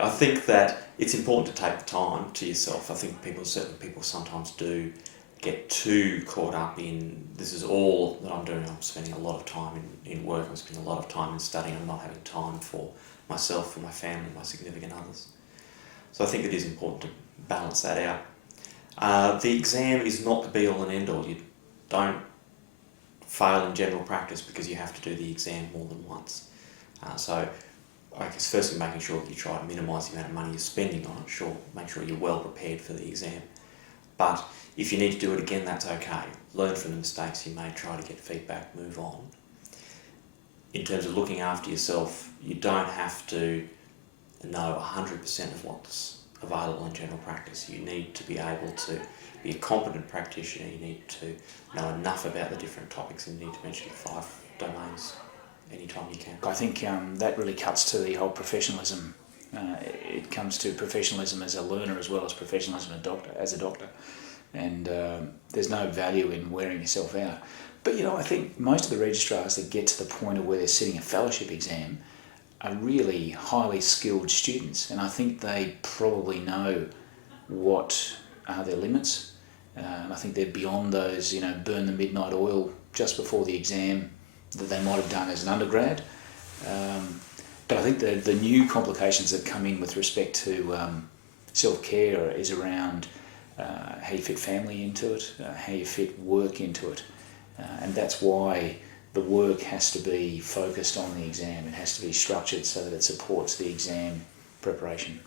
I think that it's important to take the time to yourself. I think certain people sometimes do get too caught up in, this is all that I'm doing, I'm spending a lot of time in work, I'm spending a lot of time in studying, I'm not having time for myself, for my family, my significant others. So I think it is important to balance that out. The exam is not the be all and end all. You don't fail in general practice because you have to do the exam more than once. So I guess firstly making sure that you try to minimise the amount of money you're spending on it. Sure, make sure you're well prepared for the exam. But if you need to do it again, that's okay. Learn from the mistakes you made, try to get feedback, move on. In terms of looking after yourself, you don't have to know 100% of what's available in general practice. You need to be able to be a competent practitioner, you need to know enough about the different topics, and you need to mention 5 domains anytime you can. I think that really cuts to the whole professionalism. It comes to professionalism as a learner as well as professionalism as a doctor. And there's no value in wearing yourself out. But I think most of the registrars that get to the point of where they're sitting a fellowship exam are really highly skilled students, and I think they probably know what are their limits. I think they're beyond those, burn the midnight oil just before the exam that they might have done as an undergrad. But I think the new complications that come in with respect to self-care is around how you fit family into it, how you fit work into it. And that's why the work has to be focused on the exam. It has to be structured so that it supports the exam preparation.